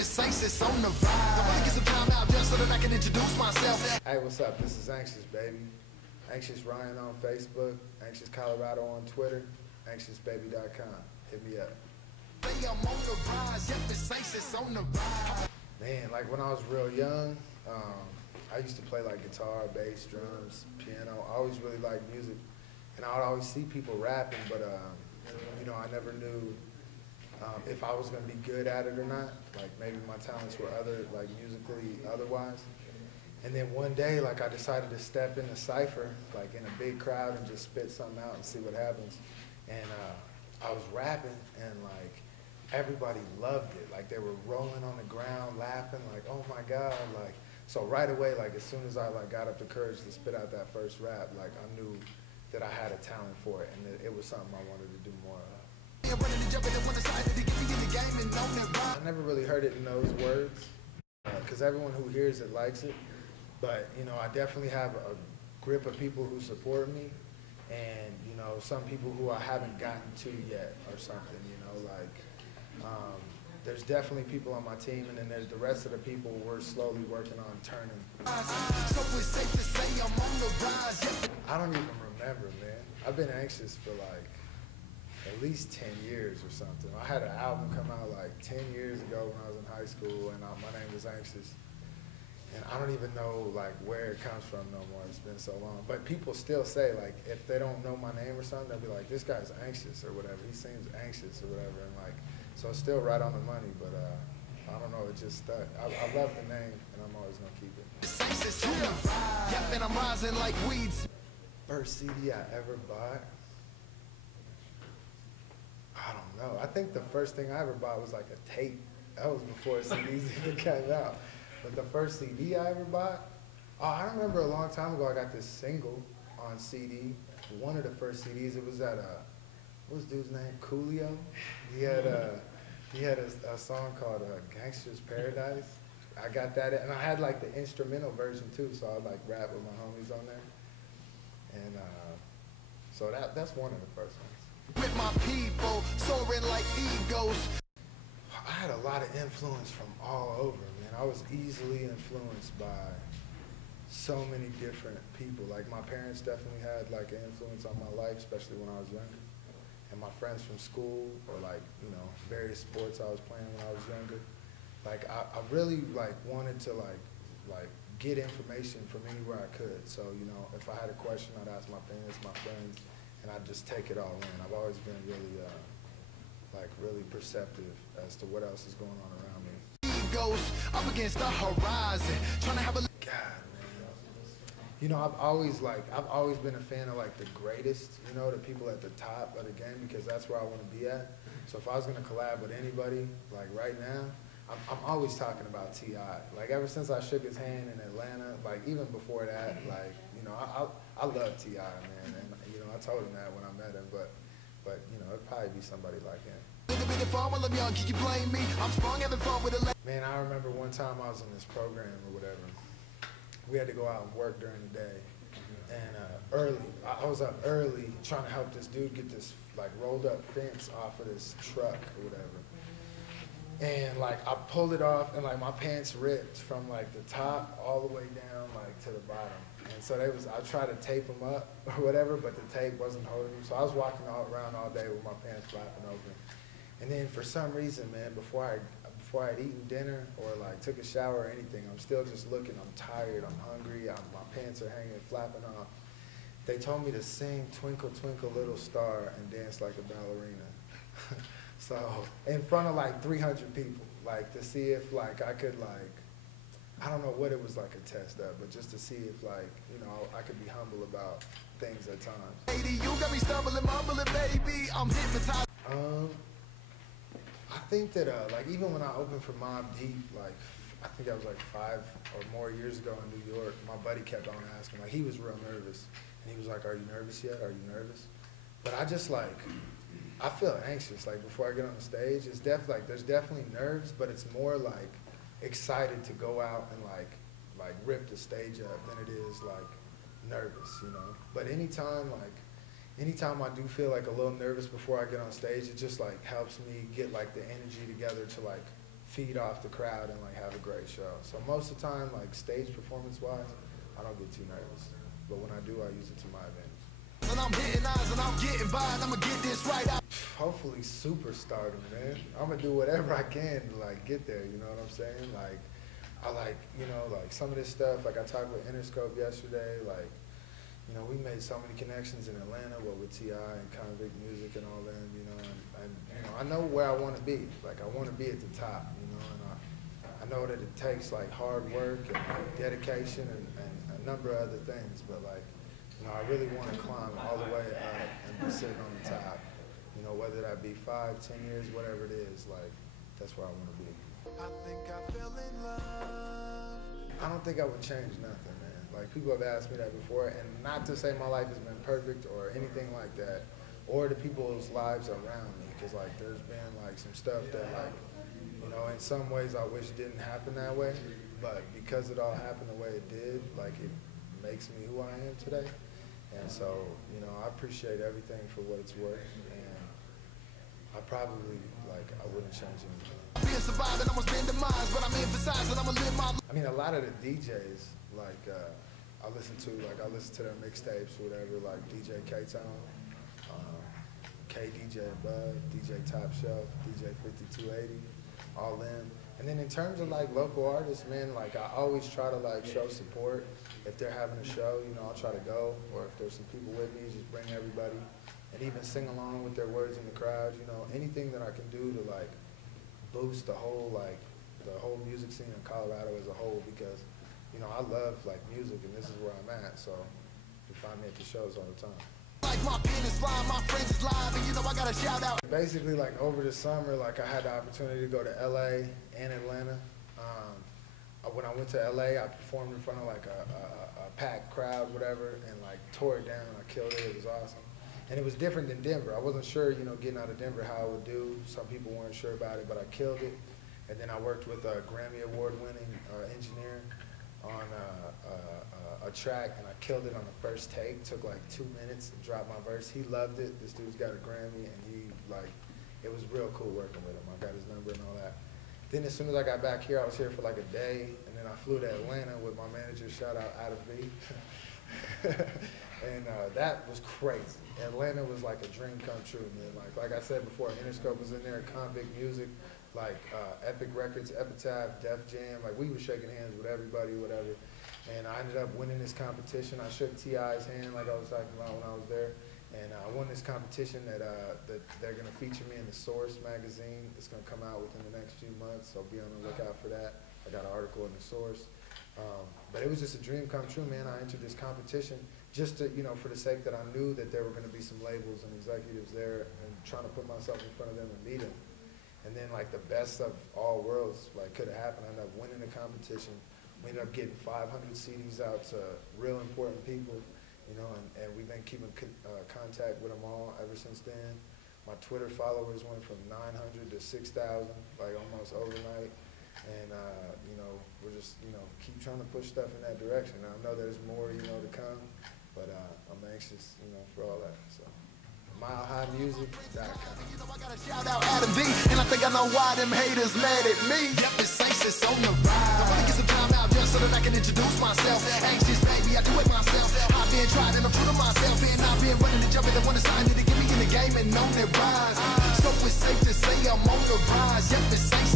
It's on the vibe. I wanna get some time out just so that I can introduce myself. Hey, what's up? This is Anxious, baby. Anxious Ryan on Facebook, Anxious Colorado on Twitter, anxiousbaby.com. Hit me up. Man, like when I was real young, I used to play like guitar, bass, drums, piano. I always really liked music, and I would always see people rapping, but you know, I never knew if I was gonna be good at it or not. Like maybe my talents were like musically otherwise. And then one day, like I decided to step in a cypher, like in a big crowd, and just spit something out and see what happens. And I was rapping, and like everybody loved it. Like they were rolling on the ground, laughing, like, oh my God, like. So right away, like as soon as I like got up the courage to spit out that first rap, like I knew that I had a talent for it, and it was something I wanted to do more of. I never really heard it in those words, because everyone who hears it likes it. But you know, I definitely have a grip of people who support me, and you know, some people who I haven't gotten to yet or something. You know, like. There's definitely people on my team, and then there's the rest of the people we're slowly working on turning. I don't even remember, man. I've been anxious for like at least 10 years or something. I had an album come out like 10 years ago when I was in high school, and my name was Anxious. And I don't even know like where it comes from no more. It's been so long. But people still say, like, if they don't know my name or something, they'll be like, this guy's anxious or whatever. He seems anxious or whatever. And like, so it's still right on the money, but I don't know, it just stuck. I love the name, and I'm always gonna keep it. Yep, and I'm rising like weeds. First CD I ever bought? I don't know. I think the first thing I ever bought was like a tape. That was before CDs even came out. But the first CD I ever bought, oh, I remember a long time ago I got this single on CD. One of the first CDs, it was that, what's dude's name? Coolio? He had a song called Gangster's Paradise. I got that, and I had like the instrumental version too, so I'd like rap with my homies on there. And so that's one of the first ones. With my people, soaring like egos. I had a lot of influence from all over, man. I was easily influenced by so many different people. Like my parents definitely had like an influence on my life, especially when I was younger. And my friends from school, or like, you know, various sports I was playing when I was younger. Like I really like wanted to like get information from anywhere I could. So, you know, if I had a question, I'd ask my parents, my friends, and I'd just take it all in. I've always been really really perceptive as to what else is going on around me. Goes up against the horizon, trying to have a God, man. You know, I've always been a fan of like the greatest, you know, the people at the top of the game, because that's where I want to be at. So if I was gonna collab with anybody, like right now, I'm always talking about T.I. Like ever since I shook his hand in Atlanta, like even before that, like, you know, I love T.I., man, and you know, I told him that when I met him, but you know, it'd probably be somebody like him. Man, I remember one time I was in this program or whatever. We had to go out and work during the day, and I was up early trying to help this dude get this like rolled up fence off of this truck or whatever. And like I pulled it off, and like my pants ripped from like the top all the way down like to the bottom. And so I tried to tape them up or whatever, but the tape wasn't holding them. So I was walking around all day with my pants flapping open. And then for some reason, man, before I'd eaten dinner or like took a shower or anything, I'm still just looking. I'm tired. I'm hungry. My pants are hanging, flapping off. They told me to sing "Twinkle Twinkle Little Star" and dance like a ballerina. So in front of like 300 people, like to see if like I could like, I don't know what it was like a test of, but just to see if like, you know, I could be humble about things at times. Lady, you got me stumbling, mumbling, baby. I'm hypnotized. I think that like even when I opened for Mobb Deep, like I think that was like 5 or more years ago in New York, my buddy kept on asking, like he was real nervous, and he was like, "Are you nervous yet? Are you nervous?" But I just like, I feel anxious like before I get on the stage. It's like there's definitely nerves, but it's more like excited to go out and like rip the stage up than it is like nervous, you know. But anytime I do feel like a little nervous before I get on stage, it just like helps me get like the energy together to like feed off the crowd and like have a great show. So most of the time, like stage performance wise, I don't get too nervous. But when I do, I use it to my advantage. And I'm hitting eyes and I'm getting by and I'm gonna get this right out. Hopefully superstardom, man. I'm gonna do whatever I can to like get there, you know what I'm saying? Like, I like, you know, like some of this stuff, like I talked with Interscope yesterday, like, you know, we made so many connections in Atlanta, well, with T.I. and Convict Music and all them, you know, and you know, I know where I want to be. Like, I want to be at the top, you know, and I know that it takes, like, hard work and dedication and a number of other things, but, like, you know, I really want to climb all the way up and be sitting on the top, you know, whether that be 5, 10 years, whatever it is, like, that's where I want to be. I think I fell in love. I don't think I would change nothing, man. Like, people have asked me that before, and not to say my life has been perfect or anything like that, or the people's lives around me, because, like, there's been, like, some stuff that, like, you know, in some ways I wish didn't happen that way, but because it all happened the way it did, like, it makes me who I am today. And so, you know, I appreciate everything for what it's worth, and I probably, like, I wouldn't change anything. I mean, a lot of the DJs, like, I listen to their mixtapes or whatever, like DJ K-Town, K-DJ Above, DJ Top Shelf, DJ 5280, all them. And then in terms of, like, local artists, man, like, I always try to, like, show support. If they're having a show, you know, I'll try to go, or if there's some people with me, just bring everybody, and even sing along with their words in the crowd, you know, anything that I can do to, like, boost the whole music scene in Colorado as a whole, because, you know, I love, like, music, and this is where I'm at, so you find me at the shows all the time. Like my pen is flying, my friends is live, and you know I got a shout out. Basically, like, over the summer, like, I had the opportunity to go to LA and Atlanta. When I went to LA, I performed in front of, like, a packed crowd, whatever, and, like, tore it down. I killed it. It was awesome. And it was different than Denver. I wasn't sure, you know, getting out of Denver how it would do. Some people weren't sure about it, but I killed it. And then I worked with a Grammy Award-winning engineer on a track, and I killed it on the first take. Took like 2 minutes and dropped my verse. He loved it. This dude's got a Grammy, and he, like, it was real cool working with him. I got his number and all that. Then as soon as I got back here, I was here for like a day, and then I flew to Atlanta with my manager, shout out Adam V. And that was crazy. Atlanta was like a dream come true, man. Like I said before, Interscope was in there, Convict Music, like Epic Records, Epitaph, Def Jam. Like, we were shaking hands with everybody, whatever. And I ended up winning this competition. I shook T.I.'s hand, like I was talking about when I was there. And I won this competition that they're going to feature me in the Source magazine. It's going to come out within the next few months, so be on the lookout for that. I got an article in the Source. But it was just a dream come true, man. I entered this competition just to, you know, for the sake that I knew that there were going to be some labels and executives there, and trying to put myself in front of them and meet them. And then, like, the best of all worlds, like, could have happened. I ended up winning the competition. We ended up getting 500 CDs out to real important people. You know, and we've been keeping contact with them all ever since then. My Twitter followers went from 900 to 6,000, like, almost overnight. And, you know, we're just, you know, keep trying to push stuff in that direction. I know there's more, you know, to come, but I'm anxious, you know, for all that. So, milehighmusic.com. You know I got a shout out Adam V, and I think I know why them haters mad at me. Yep, it's Saints on the rise. I wanna get some time out just so that I can introduce myself. Anxious, baby, I do it myself. I've been trying and I'm true to myself, and I've been running the jump and they wanna sign me to get me in the game and on that rise. So it's safe to say I'm on the rise. Yep, it's Saints.